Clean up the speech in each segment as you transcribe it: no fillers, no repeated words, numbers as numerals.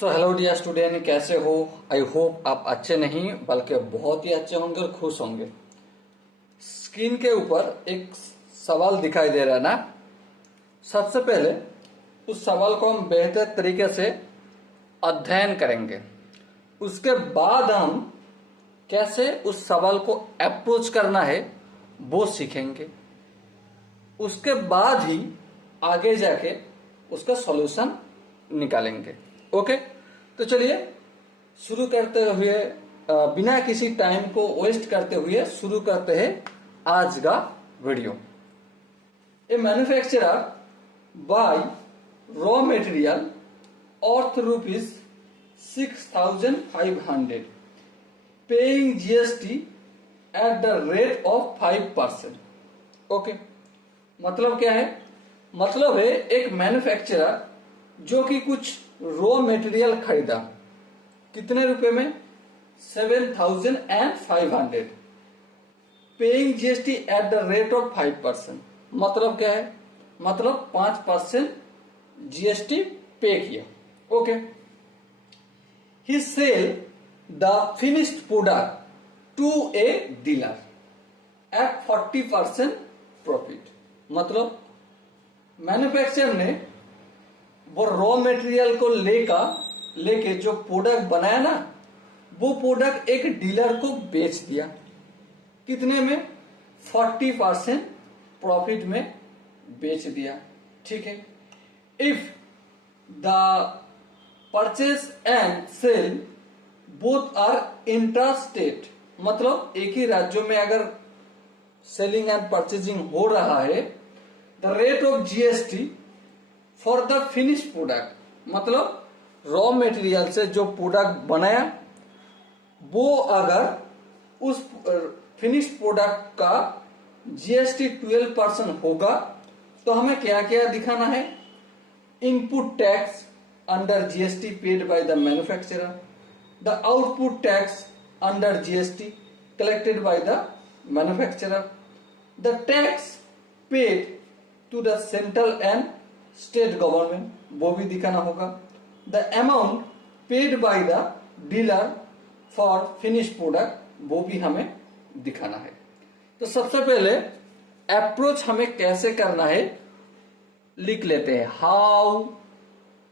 So hello dear student, कैसे हो? I hope आप अच्छे नहीं बल्कि बहुत ही अच्छे होंगे और खुश होंगे। स्क्रीन के ऊपर एक सवाल दिखाई दे रहा है ना। सबसे पहले उस सवाल को हम बेहतर तरीके से अध्ययन करेंगे। उसके बाद हम कैसे उस सवाल को अप्रोच करना है वो सीखेंगे। उसके बाद ही आगे जाके उसका सॉल्यूशन निकालेंगे। ओके, तो चलिए शुरू करते हुए बिना किसी टाइम को वेस्ट करते हुए शुरू करते हैं आज का video. A manufacturer buy raw material worth ₹6,500 paying GST at the rate of 5%। Okay, मतलब क्या है? मतलब है एक मैन्युफैक्चरर जो कि कुछ रॉ मटेरियल खरीदा, कितने रुपए में? 7,500 paying GST at the rate of 5%। मतलब क्या है? मतलब 5% जीएसटी पे किया। Okay, he sell the finished product to a dealer at 40% profit. मतलब मैन्युफैक्चरर ने वो रॉ मटेरियल को लेके जो प्रोडक्ट बनाया ना, वो प्रोडक्ट एक डीलर को बेच दिया। कितने में? 40% प्रॉफिट में बेच दिया। ठीक है। If the purchase and sell both are intrastate, मतलब एक ही राज्यों में अगर सेलिंग एंड परचेजिंग हो रहा है, the rate of GST for the finish product, मतलब रॉ मटेरियल से जो प्रोडक्ट बनाया वो अगर उस फिनिश प्रोडक्ट का जीएसटी 12% होगा तो हमें क्या क्या दिखाना है? Input tax under GST paid by the manufacturer, the output tax under GST collected by the manufacturer, the tax paid to the central and state government, वो भी दिखाना होगा। The amount paid by the dealer for finish product, वो भी हमें दिखाना है। तो सबसे पहले अप्रोच हमें कैसे करना है लिख लेते हैं। हाउ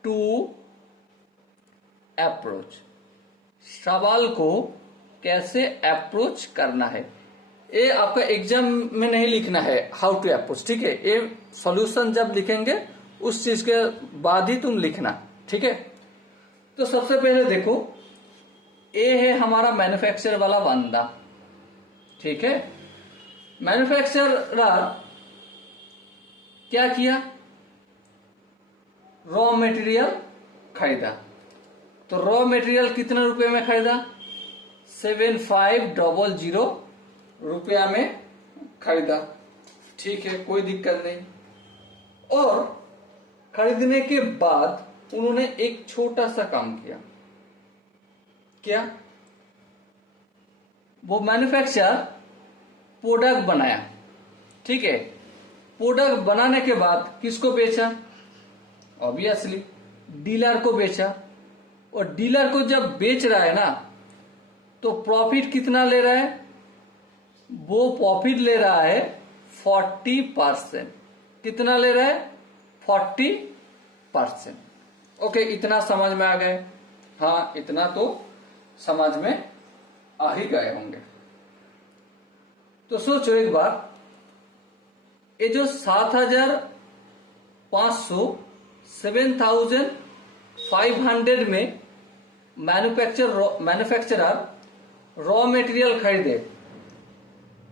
टू अप्रोच, सवाल को कैसे अप्रोच करना है। ये आपका एग्जाम में नहीं लिखना है हाउ टू अप्रोच, ठीक है? ये सॉल्यूशन जब लिखेंगे उस चीज के बाद ही तुम लिखना, ठीक है? तो सबसे पहले देखो, ये है हमारा मैन्युफैक्चरर वाला बंदा, ठीक है? मैन्युफैक्चरर क्या किया? रॉ मटेरियल खरीदा। तो रॉ मटेरियल कितने रुपए में खरीदा? 7,500 रुपया में खरीदा। ठीक है, कोई दिक्कत नहीं। और खरीदने के बाद उन्होंने एक छोटा सा काम किया। क्या? वो मैन्युफैक्चरर प्रोडक्ट बनाया, ठीक है? प्रोडक्ट बनाने के बाद किसको बेचा? ऑब्वियसली डीलर को बेचा। और डीलर को जब बेच रहा है ना, तो प्रॉफिट कितना ले रहा है? वो प्रॉफिट ले रहा है 40%। कितना ले रहा है? 40%। ओके, इतना समझ में आ गए? हाँ, इतना तो समझ में आ ही गए होंगे। तो सोचो एक बार, ये जो 7,500 में मैन्युफैक्चरर रॉ मटेरियल खरीदे,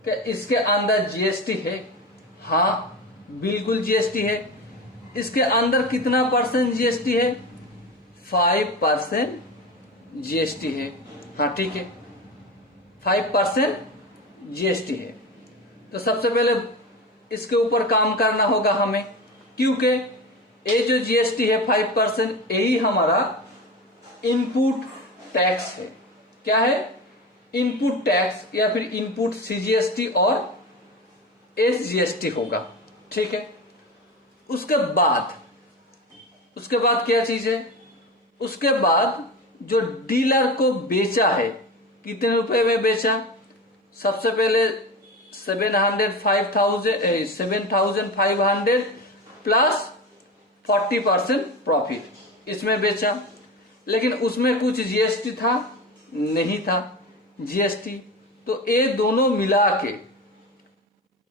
क्या इसके अंदर जीएसटी है? हाँ, बिल्कुल जीएसटी है। इसके अंदर कितना परसेंट जीएसटी है? 5% जीएसटी है। हाँ, ठीक है, 5% जीएसटी है। तो सबसे पहले इसके ऊपर काम करना होगा हमें, क्योंकि ये जो जीएसटी है 5%, यही हमारा इनपुट टैक्स है। क्या है? इनपुट टैक्स या फिर इनपुट सीजीएसटी और एसजीएसटी होगा, ठीक है? उसके बाद क्या चीज है? उसके बाद जो डीलर को बेचा है, कितने रुपए में बेचा? सबसे पहले 7,500 प्लस 40% प्रॉफिट इसमें बेचा। लेकिन उसमें कुछ जीएसटी था? नहीं था जीएसटी। तो ये दोनों मिला के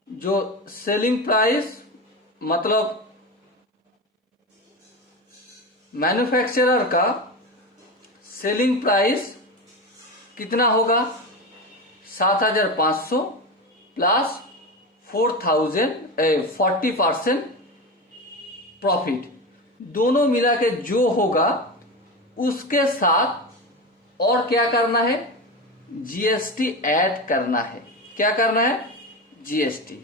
जो सेलिंग प्राइस, मतलब मैन्युफैक्चरर का सेलिंग प्राइस कितना होगा? 7,500 प्लस 40% प्रॉफिट, दोनों मिला के जो होगा उसके साथ और क्या करना है? जीएसटी ऐड करना है। क्या करना है? जीएसटी।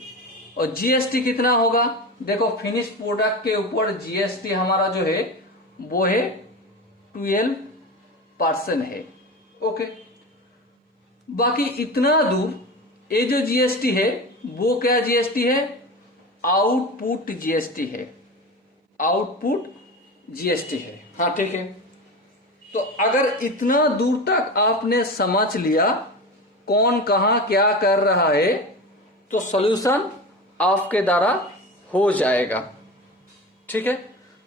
और जीएसटी कितना होगा? देखो, फिनिश प्रोडक्ट के ऊपर जीएसटी हमारा जो है वो है 12% है। ओके, बाकी इतना दूर ये जो जीएसटी है वो क्या जीएसटी है? आउटपुट जीएसटी है। आउटपुट जीएसटी है। हाँ, ठीक है। तो अगर इतना दूर तक आपने समझ लिया कौन कहां क्या कर रहा है, तो सॉल्यूशन आपके द्वारा हो जाएगा। ठीक है,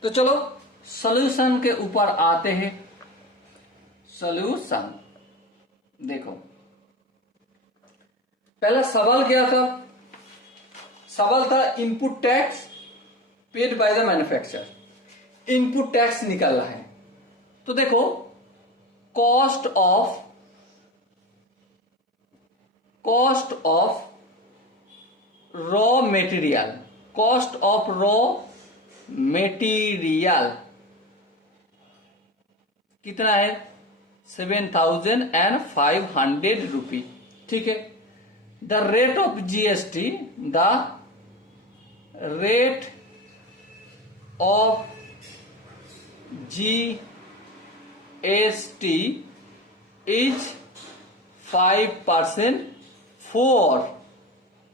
तो चलो सॉल्यूशन के ऊपर आते हैं। सॉल्यूशन देखो, पहला सवाल क्या था? सवाल था input tax paid by the manufacturer. Input tax निकालना है। तो देखो, cost of raw material, cost of raw material कितना है? 7,500 रुपी। ठीक है। The rate of GST, the rate of GST is 5% for,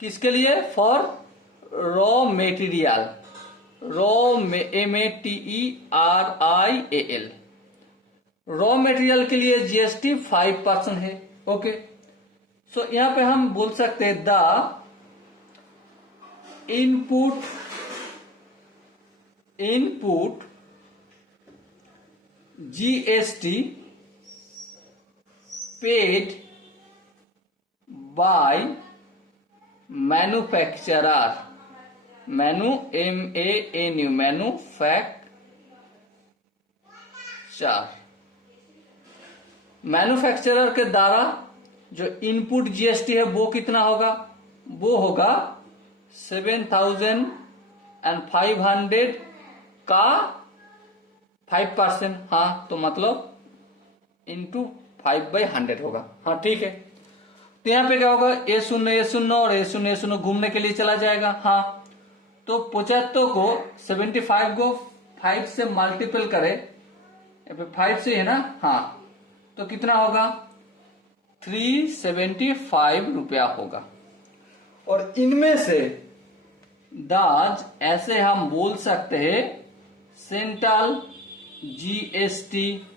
किसके लिए? For raw material, raw METERIAL, raw material के लिए जीएसटी 5% है। ओके, सो यहां पे हम बोल सकते हैं the input GST paid bye manufacturer, manufacturer के द्वारा जो इनपुट जीएसटी है वो कितना होगा? वो होगा 7,500 का 5%। हाँ, तो मतलब इंटू 5/100 होगा। हाँ, ठीक है। तो यहां पे क्या होगा? A0 और A0 घूमने के लिए चला जाएगा। हाँ, तो 75 को 75 को 5 से मल्टीपल करे, 5 से है ना? हाँ, तो कितना होगा? 375 रुपया होगा। और इनमें से दाज ऐसे हम बोल सकते हैं central GST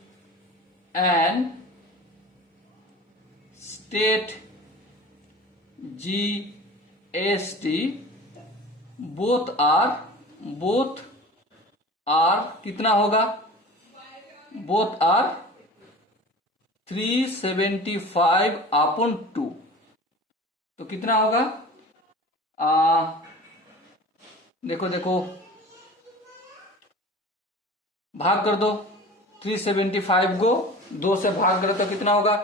and state GST both are कितना होगा? Both are 375/2। तो कितना होगा? देखो भाग कर दो। 375 को 2 से भाग करो तो कितना होगा?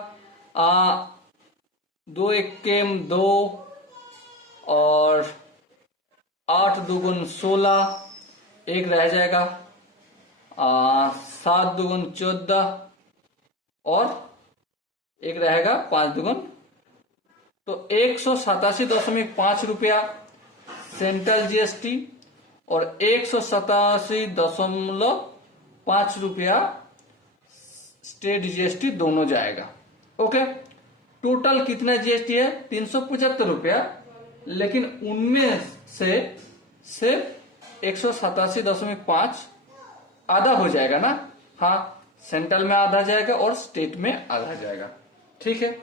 2 1 2 और 8 2 16, एक रह जाएगा। 7 2 14 और एक रहेगा 5 2, तो 187.5 रुपया सेंट्रल जीएसटी और 187.5 रुपया स्टेट जीएसटी दोनों जाएगा। ओके, टोटल कितना जीएसटी है? 375 रुपया। लेकिन उनमें से सिर्फ 187.5 आधा हो जाएगा ना? हाँ, सेंट्रल में आधा जाएगा और स्टेट में आधा जाएगा। ठीक है,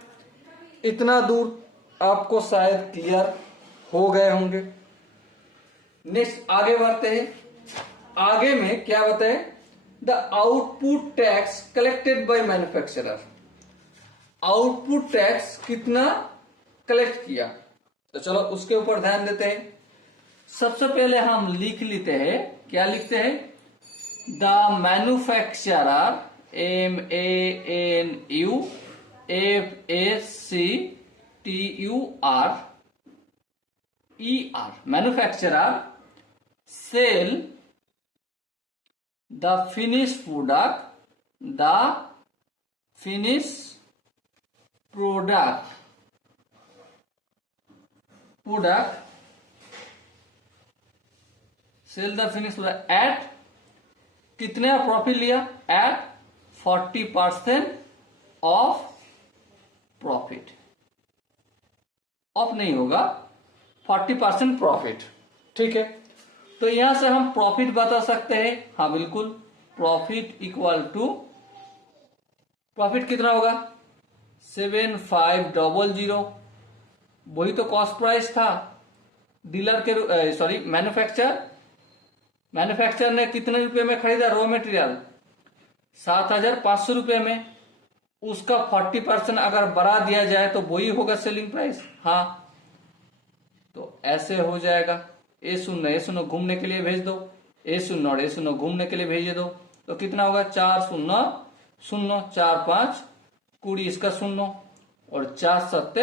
इतना दूर आपको शायद क्लियर हो गए होंगे। नेक्स्ट आगे बढ़ते हैं। आगे में क्या बताए, the output tax collected by manufacturer. Output tax कितना कलेक्ट किया, तो चलो उसके ऊपर ध्यान देते हैं। सबसे पहले हम लिख लेते हैं, क्या लिखते हैं, the manufacturer, MANUFACTURER, manufacturer sell the finished product sell the finished product at कितने प्रॉफिट लिया, at 40% ऑफ प्रॉफिट, ऑफ नहीं होगा, 40% प्रॉफिट। ठीक है, तो यहां से हम प्रॉफिट बता सकते हैं, हाँ बिल्कुल, प्रॉफिट इक्वल टू, प्रॉफिट कितना होगा 7500, वही तो कॉस्ट प्राइस था डीलर के, सॉरी मैन्युफैक्चरर ने कितने रुपए में खरीदा रॉ मटेरियल, 7500 रुपए में, उसका 40% अगर बढ़ा दिया जाए तो वही होगा सेलिंग प्राइस। हाँ, तो ऐसे हो जाएगा, A0 घूमने के लिए भेज दो, A0 और A0 घूमने के लिए भेज दो, तो कितना होगा 40 0 4 5 20, इसका 0 और 4 7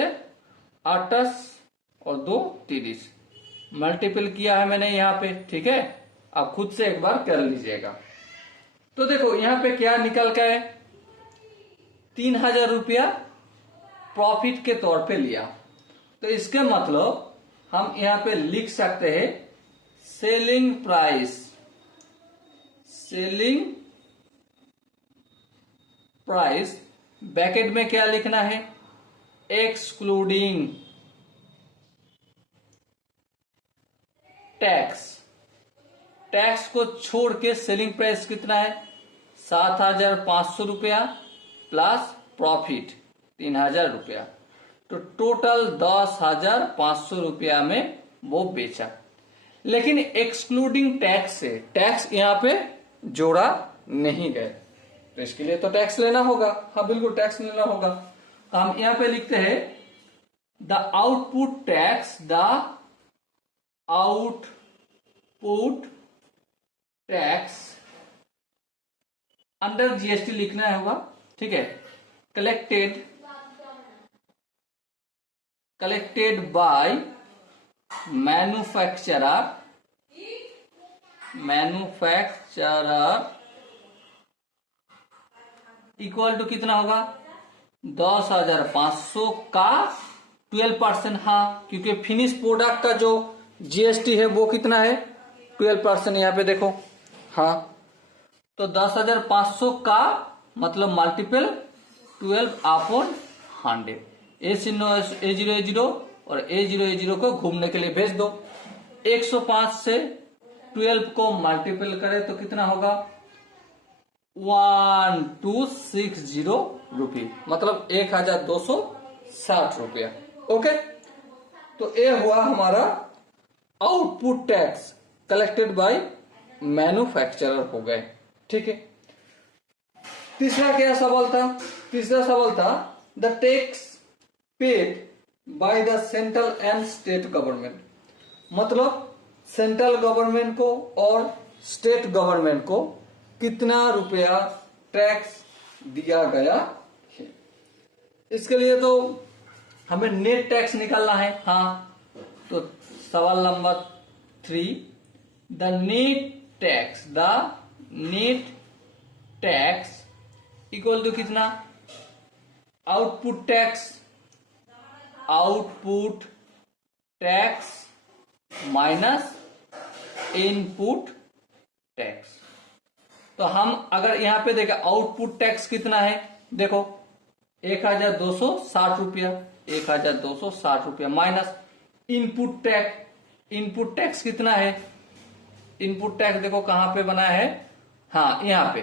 28 और 2 30, मल्टीपल किया है मैंने यहाँ पे। ठीक है, आप खुद से एक बार कर लीजिएगा। तो देखो यहाँ पे क्या निकल का है, 3000 रुपया प्रॉफिट के तौर पे लिया, तो इसके मतलब हम यहां पे लिख सकते हैं सेलिंग प्राइस, ब्रैकेट में क्या लिखना है, एक्सक्लूडिंग टैक्स को छोड़ के सेलिंग प्राइस कितना है 7500 रुपया प्लस प्रॉफिट 3000 रुपया, तो टोटल 10,500 रुपया में वो बेचा। लेकिन एक्सक्लूडिंग टैक्स से टैक्स यहां पे जोड़ा नहीं गए, तो इसके लिए तो टैक्स लेना होगा। हाँ बिल्कुल, टैक्स लेना होगा। हम यहां पे लिखते हैं the output tax under GST लिखना होगा। ठीक है, collected by manufacturer equal to कितना होगा 10,500 का 12%। हाँ, क्योंकि फिनिश प्रोडक्ट का जो जीएसटी है वो कितना है 12%, यहाँ पे देखो। हाँ, तो 10,500 का मतलब मल्टीपल 12/100, A0 और A0 को घूमने के लिए भेज दो। 105 से 12 को मल्टीपल करें तो कितना होगा 1260 रुपये, मतलब 1260 रुपया। ओके, तो ये हुआ हमारा output tax collected by manufacturer हो गए। ठीक है, तीसरा क्या सवाल था, तीसरा सवाल था the tax paid by the central and state government, मतलब सेंट्रल गवर्नमेंट को और स्टेट गवर्नमेंट को कितना रुपया टैक्स दिया गया है। इसके लिए तो हमें नेट टैक्स निकालना है। हाँ, तो सवाल number 3, the net tax equal to कितना, output tax minus input tax. तो हम अगर यहां पे देखें आउटपुट टैक्स कितना है, देखो 1260 रुपया, 1260 रुपया माइनस इनपुट टैक्स कितना है, इनपुट टैक्स देखो कहां पे बना है, हाँ यहां पे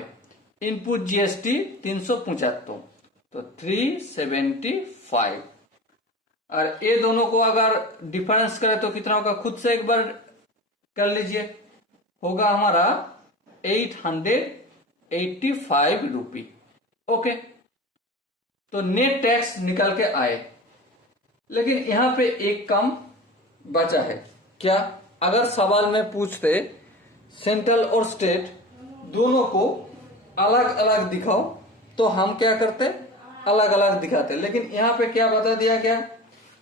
इनपुट जीएसटी 375, तो 375। और ये दोनों को अगर डिफरेंस करें तो कितना होगा, खुद से एक बार कर लीजिए, होगा हमारा 885 रुपी। ओके, तो नेट टैक्स निकल के आए। लेकिन यहां पे एक कम बचा है। क्या? अगर सवाल में पूछते सेंट्रल और स्टेट दोनों को अलग अलग दिखाओ, तो हम क्या करते, अलग अलग दिखाते। लेकिन यहां पे क्या बता दिया गया,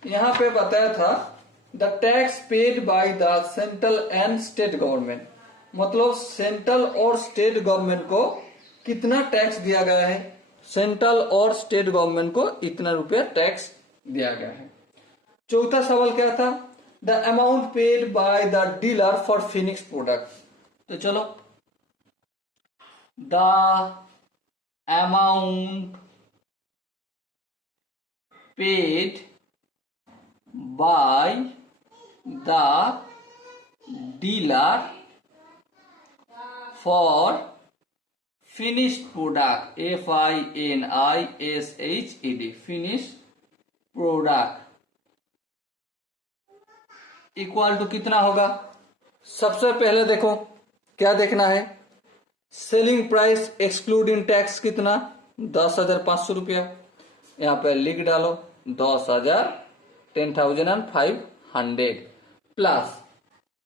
यहां पे बताया था the tax paid by the central and state government, मतलब सेंट्रल और स्टेट गवर्नमेंट को कितना टैक्स दिया गया है, सेंट्रल और स्टेट गवर्नमेंट को इतना रुपया टैक्स दिया गया है। चौथा सवाल क्या था, the amount paid by the dealer for finished product. तो चलो, the amount paid by the dealer for finished product, FINISHED, finished product equal to कितना होगा। सबसे पहले देखो क्या देखना है, सेलिंग प्राइस एक्सक्लूडिंग टैक्स कितना, 10,500 रुपया। यहां पर लिख डालो 10,000, 10,500 प्लस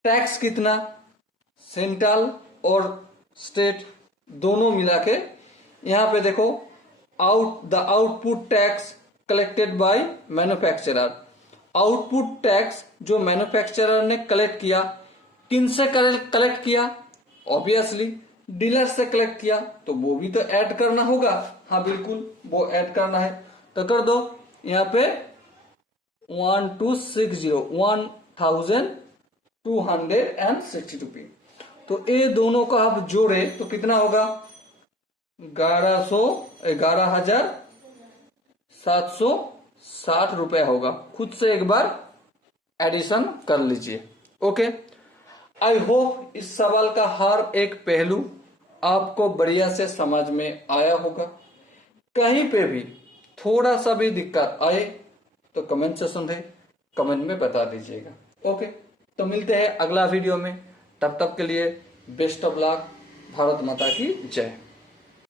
टैक्स कितना, सेंट्रल और स्टेट दोनों मिला के। यहां पे देखो the output tax collected by manufacturer, output tax जो मैन्युफैक्चरर ने कलेक्ट किया, किन से कलेक्ट किया, ऑब्वियसली डीलर से कलेक्ट किया, तो वो भी तो ऐड करना होगा। हाँ बिल्कुल, वो ऐड करना है, तो कर दो यहाँ पे 1260 रुपये। तो ये दोनों का आप जोड़े तो कितना होगा, 11,760 रुपया होगा। खुद से एक बार एडिशन कर लीजिए। ओके, आई होप इस सवाल का हर एक पहलू आपको बढ़िया से समझ में आया होगा। कहीं पे भी थोड़ा सा भी दिक्कत आए तो कमेंट सेक्शन है, कमेंट में बता दीजिएगा। ओके, तो मिलते हैं अगला वीडियो में, तब तक के लिए बेस्ट ऑफ लक। भारत माता की जय।